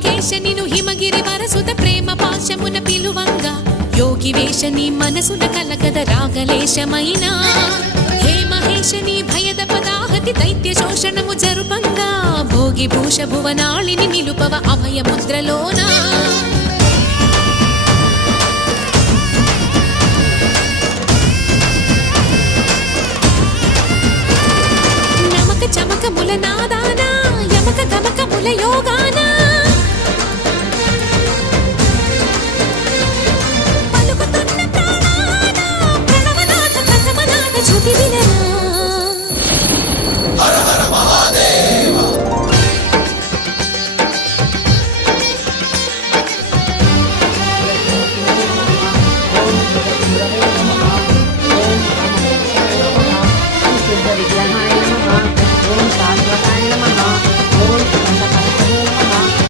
హిమకేశ నిను హిమగిరి వరసుత ప్రేమ పాశమున పిలువంగా యోగి వేష నీ మనసున కలకద రాగలేశమైనా హే మహేశ నీ భయద పదాహతి దైత్య శోషణము జరుపంగా భోగి భూష భువనాళిని నిలుపవ అభయ ముద్రలోనా నమక చమక ముల నాదానా యమక గమక ముల యోగా